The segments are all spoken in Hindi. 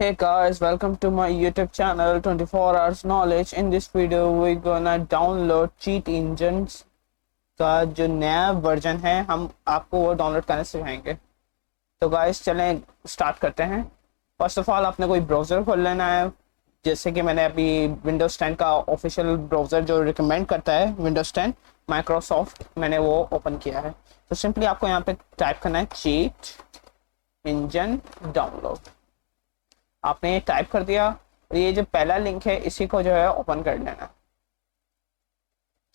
Hey guys, welcome to my YouTube channel 24 Hours Knowledge. In this video, we're gonna download Cheat Engines का जो नया वर्जन है हम आपको वो डाउनलोड करना सिखाएंगे। तो गाइस चलें स्टार्ट करते हैं। फर्स्ट ऑफ ऑल आपने कोई ब्राउज़र खोल लेना है, जैसे कि मैंने अभी विंडोज़ 10 का ऑफिशियल ब्राउज़र जो रिकमेंड करता है विंडोज़ 10 माइक्रोसॉफ्ट, मैंने वो ओपन किया है। तो सिंपली आपको यहाँ पे टाइप करना है चीट इंजन डाउनलोड। आपने ये टाइप कर दिया और ये जो पहला लिंक है इसी को जो है ओपन कर लेना।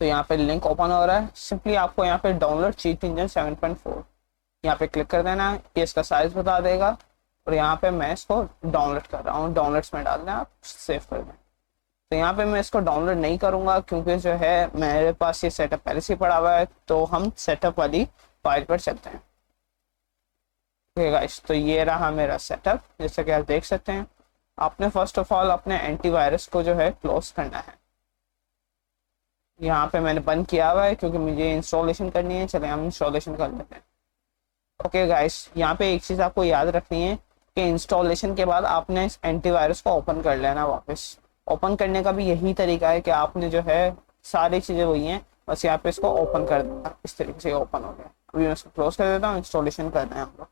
तो यहाँ पे लिंक ओपन हो रहा है। सिंपली आपको यहाँ पे डाउनलोड चीट इंजन 7.4 यहाँ पे क्लिक कर देना। ये इसका साइज बता देगा और यहाँ पे मैं इसको डाउनलोड कर रहा हूँ, डाउनलोड्स में डालना, आप सेव कर दें। तो यहाँ पे मैं इसको डाउनलोड नहीं करूँगा क्योंकि जो है मेरे पास ये सेटअप पहले से पड़ा हुआ है। तो हम सेटअप वाली फाइल पर चलते हैं। ओके गाइस, तो ये रहा मेरा सेटअप, जैसे कि आप देख सकते हैं। आपने फर्स्ट ऑफ ऑल अपने एंटीवायरस को जो है क्लोज करना है। यहाँ पे मैंने बंद किया हुआ है क्योंकि मुझे इंस्टॉलेशन करनी है। चले हम इंस्टॉलेशन कर लेते हैं। ओके गाइस, यहाँ पे एक चीज़ आपको याद रखनी है कि इंस्टॉलेशन के बाद आपने इस एंटीवायरस को ओपन कर लेना वापस। ओपन करने का भी यही तरीका है कि आपने जो है सारी चीज़ें वही हैं, बस यहाँ पे इसको ओपन कर देना। इस तरीके से ओपन हो गया। अभी मैं इसको क्लोज कर देता हूँ। इंस्टॉलेशन करना है हम लोग।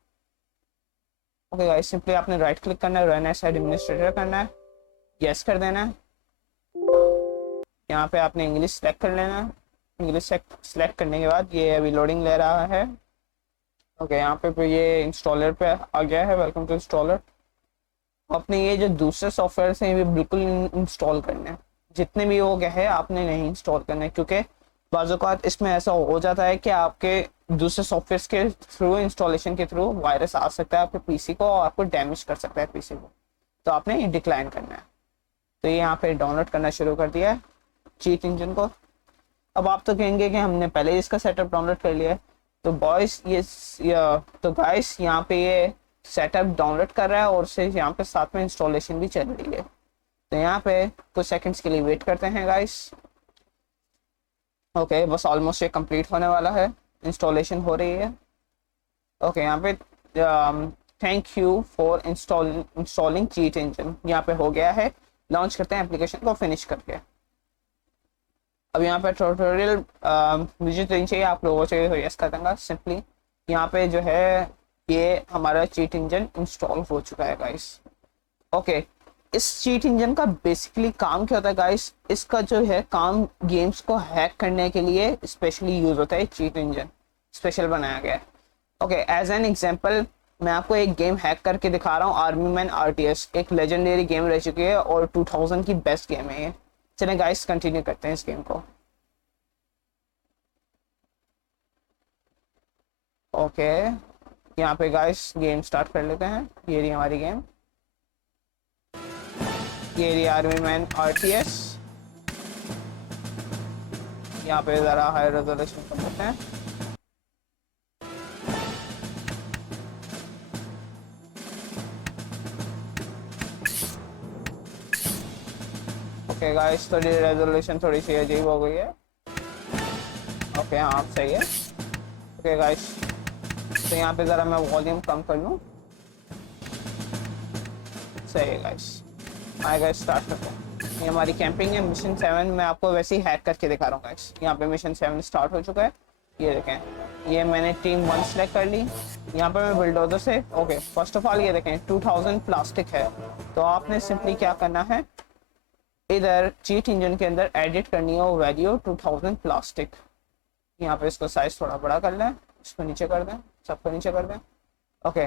ओके गाइस, सिंपली आपने राइट क्लिक करना है, रन एज एडमिनिस्ट्रेटर करना है, यस कर देना है। यहाँ पे आपने इंग्लिश सेलेक्ट कर लेना है। इंग्लिश सेलेक्ट करने के बाद ये अभी लोडिंग ले रहा है। ओके, यहाँ पे ये इंस्टॉलर पे आ गया है। Welcome to installer. आपने ये जो दूसरे सॉफ्टवेयर हैं ये बिल्कुल इंस्टॉल करने हैं। जितने भी हो गए हैं आपने नहीं इंस्टॉल करने, क्योंकि बाज़ इसमें ऐसा हो जाता है कि आपके दूसरे सॉफ्टवेयर के थ्रू, इंस्टॉलेशन के थ्रू वायरस आ सकता है आपके पीसी को और आपको डैमेज कर सकता है पीसी को। तो आपने ये डिक्लाइन करना है। तो ये यहाँ पे डाउनलोड करना शुरू कर दिया है चीट इंजन को। अब आप तो कहेंगे कि हमने पहले इसका सेटअप डाउनलोड कर लिया है। तो बॉयस तो गाइस यहाँ पे ये सेटअप डाउनलोड कर रहा है और उससे यहाँ पे साथ में इंस्टॉलेशन भी चल रही है। तो यहाँ पे कुछ सेकंड्स के लिए वेट करते हैं गाइस। ओके, बस ऑलमोस्ट ये कंप्लीट होने वाला है, इंस्टॉलेशन हो रही है। ओके, यहाँ पे thank you for installing cheat engine यहाँ पे हो गया है। लॉन्च करते हैं एप्लीकेशन को फिनिश करके। अब यहाँ पे ट्यूटोरियल मुझे तो नहीं चाहिए, आप लोगों चाहिए तो यस कर दूंगा। सिंपली यहाँ पे जो है ये हमारा चीट इंजन इंस्टॉल हो चुका है गाइस। ओके, इस चीट इंजन का बेसिकली काम क्या होता है गाइस? इसका जो है काम गेम्स को हैक करने के लिए स्पेशली यूज होता है। चीट इंजन स्पेशल बनाया गया है। ओके, एज एन एग्जांपल मैं आपको एक गेम हैक करके दिखा रहा हूँ। आर्मी मैन आरटीएस एक लेजेंडरी गेम रह चुकी है और 2000 की बेस्ट गेम है ये। चलें गाइस कंटिन्यू करते हैं इस गेम को। ओके, यहाँ पे गाइस गेम स्टार्ट कर लेते हैं। ये रही हमारी गेम, ये रही आर्मी मैन आरटीएस। यहाँ पे ज़रा हाई रेजोल्यूशन कर लेते हैं। ओके गाइस, थोड़ी रेजोल्यूशन थोड़ी सी अजीब हो गई है। ओके हाँ, सही है। ओके गाइस, तो यहाँ पे ज़रा मैं वॉल्यूम कम कर लूँ। सही है गाइस। आए गाइस, स्टार्ट करते हैं। ये हमारी कैंपिंग है, मिशन 7 मैं आपको वैसे ही हैक करके दिखा रहा हूँ गाइस। यहाँ पे मिशन 7 स्टार्ट हो चुका है। ये देखें, ये मैंने टीम 1 सेलेक्ट कर ली। यहाँ पे मैं बिल्डोजर से ओके, फर्स्ट ऑफ ऑल ये देखें 2000 प्लास्टिक है। तो आपने सिंपली क्या करना है, इधर चीट इंजन के अंदर एडिट करनी है वो वैल्यू 2000 प्लास्टिक। यहाँ पे इसको साइज थोड़ा बड़ा कर लें, इसको नीचे कर दें, सबको नीचे कर दें। ओके,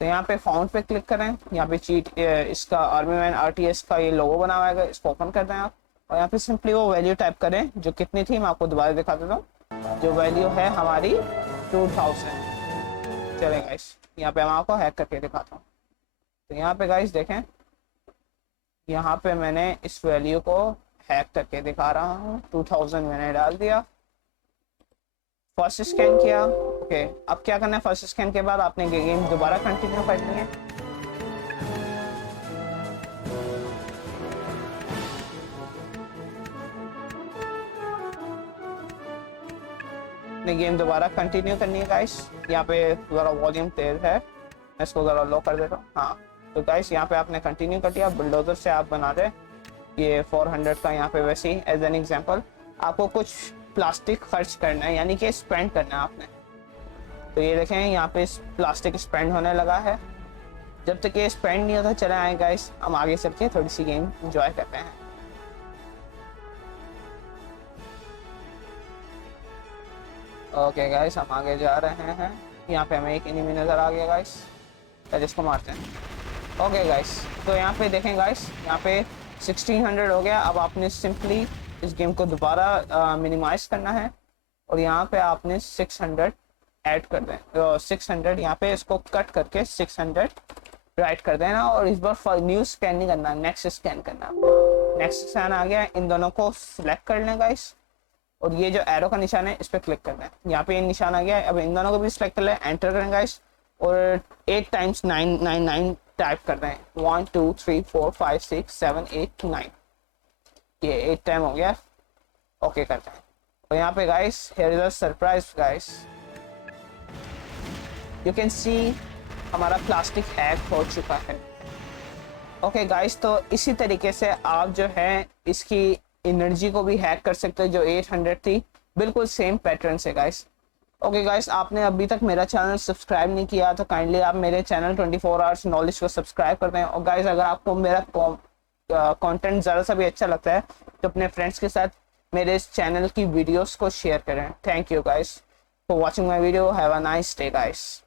तो यहाँ पे फाउंड पे क्लिक करें। यहाँ पे चीट इसका आर्मी मैन आरटीएस का ये लोगो बना हुआ है, इसको ओपन कर दें आप। और यहाँ पे सिंपली वो वैल्यू टाइप करें जो कितनी थी, मैं आपको दोबारा दिखा देता हूँ। जो वैल्यू है हमारी 2000। चलें गाइस, यहाँ पे मैं आपको हैक करके दिखाता हूँ। तो यहाँ पे गाइस देखें, यहाँ पे मैंने इस वैल्यू को हैक करके दिखा रहा हूँ। 2000 मैंने डाल दिया, फर्स्ट स्कैन किया। ओके, अब क्या करना है, फर्स्ट स्कैन के बाद आपने गेम दोबारा कंटिन्यू करनी है। गेम दोबारा कंटिन्यू करनी है गाइस। यहाँ पे ज़रा वॉल्यूम तेज है, मैं इसको ज़रा लो कर देता हूँ। हाँ, तो गाइस यहाँ पे आपने कंटिन्यू कर दिया, बुलडोजर से आप बना दें ये 400 का। यहाँ पे वैसे ही एज एन एग्जांपल आपको कुछ प्लास्टिक खर्च करना है, यानी कि स्पेंड करना है आपने। तो ये देखें यहाँ पे प्लास्टिक स्पेंड होने लगा है। जब तक ये स्पेंड नहीं होता चले आए गाइस, हम आगे चल के थोड़ी सी गेम इंजॉय करते हैं। ओके गाइस, हम आगे जा रहे हैं। यहाँ पे हमें एक एनिमी नज़र आ गया गाइस, जिसको मारते हैं। ओके गाइस, तो यहाँ पे देखें गाइस, यहाँ पे 1600 हो गया। अब आपने सिंपली इस गेम को दोबारा मिनिमाइज करना है और यहाँ पे आपने 600 ऐड कर दें। 600 यहाँ पे इसको कट करके 600 राइट कर देना और इस बार न्यू स्कैन नहीं करना, नेक्स्ट स्कैन करना। नेक्स्ट स्कैन आ गया, इन दोनों को सिलेक्ट कर लें गाइस और ये जो एरो का निशान है इस पर क्लिक करना है। यहाँ पे ये निशान आ गया है। अब इन दोनों को भी सिलेक्ट कर लें, एंटर करें गाइस और 8 टाइम्स 999 टाइप कर रहे हैं। 1 2 3 4 5 6 7 8 9, ये 8 टाइम हो गया। ओके करते हैं और यहाँ पे guys here is a surprise guys, you can see हमारा प्लास्टिक हैक हो चुका है। ओके गाइस, तो इसी तरीके से आप जो है इसकी एनर्जी को भी हैक कर सकते हो जो 800 थी, बिल्कुल सेम पैटर्न से गाइस। ओके गाइस, आपने अभी तक मेरा चैनल सब्सक्राइब नहीं किया तो काइंडली आप मेरे चैनल 24 आवर्स नॉलेज को सब्सक्राइब कर दें। और गाइस अगर आपको मेरा कंटेंट ज़रा सा भी अच्छा लगता है तो अपने फ्रेंड्स के साथ मेरे इस चैनल की वीडियोस को शेयर करें। Thank you guys for watching my video, have a nice day guys.